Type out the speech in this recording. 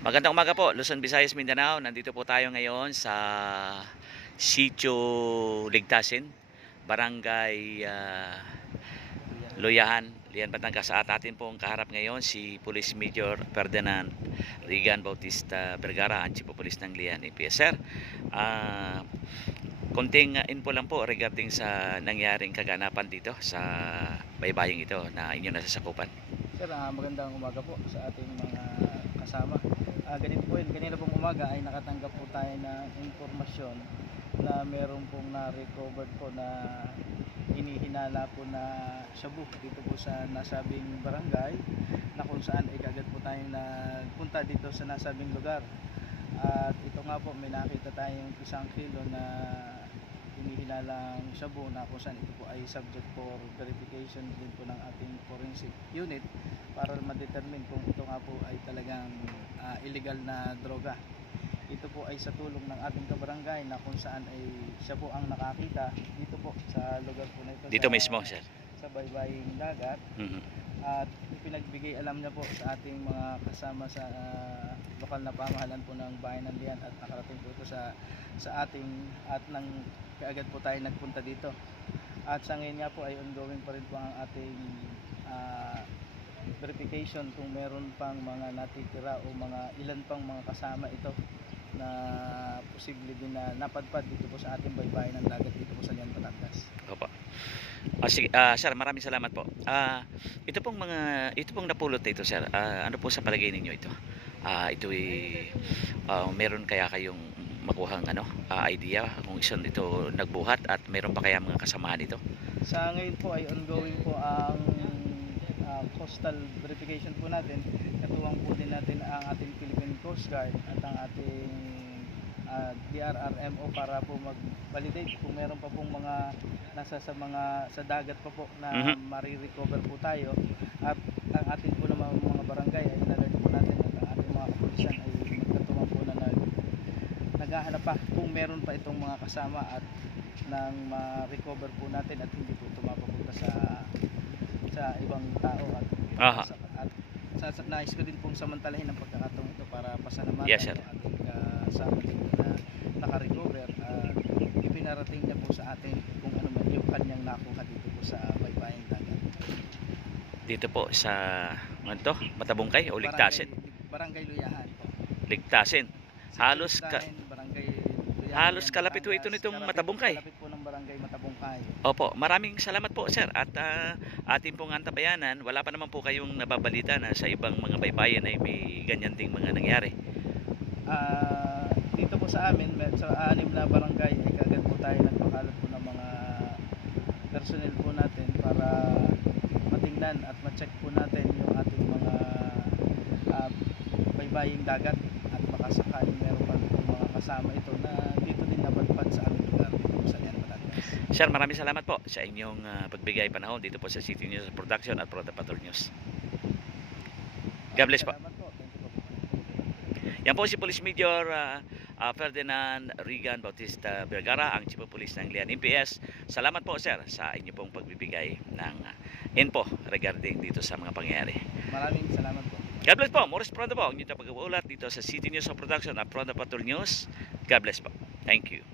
Magandang umaga po, Luzon, Visayas, Mindanao. Nandito po tayo ngayon sa Sitio Ligtasin, Barangay Loyahan, Lian, Batangas. At atin pong kaharap ngayon si Police Major Ferdinand Rigan Bautista Vergara, ang Chief of Police ng Lian APS. Sir, konting info lang po regarding sa nangyaring kaganapan dito sa baybaying ito na inyo nasasakupan. Sir, magandang umaga po sa ating mga kasama. Ganito po yun, kanina pong umaga ay nakatanggap po tayo ng informasyon na meron pong na-recovered po na hinihinala po na shabu dito po sa nasabing barangay, na kung saan ay agad po tayo nagpunta dito sa nasabing lugar. At ito nga po, may nakita tayong 1 kilo na hinihinalang shabu na kung saan ito po ay subject for verification din po ng ating forensic unit para ma-determine kung ito nga po ay talagang illegal na droga. Ito po ay sa tulong ng ating kabarangay na kung saan ay siya po ang nakakita dito po sa lugar po na ito. Dito mismo, sir. Sa baybaying dagat. At ipinagbigay alam niya po sa ating mga kasama sa lokal na pamahalaan po ng bayan ng Lian, at nakarating po ito sa ating, at nang kaagad po tayo nagpunta dito. At sa ngayon nga po ay ongoing pa rin po ang ating verification kung meron pang mga natitira o mga ilan pang mga kasama ito na posible din na napadpad dito po sa ating baybayin ng dagat dito po sa Lian, Batangas. Opo. Sige, sir, maraming salamat po. Ito pong napulot dito, sir. Ano po sa palagay ninyo ito? Meron kaya kayong makuhang idea kung saan ito nagbuhat, at meron pa kaya mga kasamahan ito? Sa ngayon po ay ongoing po ang coastal verification po natin. Katuwang po din natin ang ating Philippine Coast Guard at ang ating DRRMO para po mag-validate kung meron pa pong mga nasa sa dagat pa po na marirecover po tayo. At ang ating po naman mga barangay ay inalert po natin, at ang ating mga kapulisan ay nagkatuwang po na naghahanap pa kung meron pa itong mga kasama, at nang ma-recover po natin at hindi po ito mapapunta sa ibang tao. At nais ko din pong samantalahin ang pagkakataon ito para pasalamatan ang ating kasama dito na naka-recover, at ipinarating niya po sa atin kung ano man yung kanyang nakuha dito po sa baybaying dagat. Dito po sa Matabungkay o Ligtasin? Barangay Loyahan po. Ligtasin. Halos Barangay Loyahan, halos kalapit po ito nitong Matabungkay. Kalapit po ng barangay Matabungkay. Opo, maraming salamat po, sir. At ating pong antabayanan, wala pa naman po kayong nababalita na sa ibang mga baybayin ay may ganyan ding mga nangyari. Dito po sa amin, sa 6 na barangay ay kaagad po tayo nagpakalat po ng mga personnel po natin para matingnan at ma-check po natin yung ating mga baybaying dagat, at baka sakaling meron pa mga kasama ito na dito din napadpad sa aming lugar dito po sa Lian, Batangas. Sir, maraming salamat po sa inyong pagbigay panahon dito po sa City News Production at Proda Patrol News. God bless po. Yan po si Police Major Ferdinand Rigan Bautista Vergara, ang Chief of Police ng Lian MPS. Salamat po, sir, sa inyo pong pagbibigay ng info regarding dito sa mga pangyayari. Maraming salamat po. God bless po. Morris Proda po ang inyong pag-uulat dito sa City News Production at Proda Patrol News. God bless po. Thank you.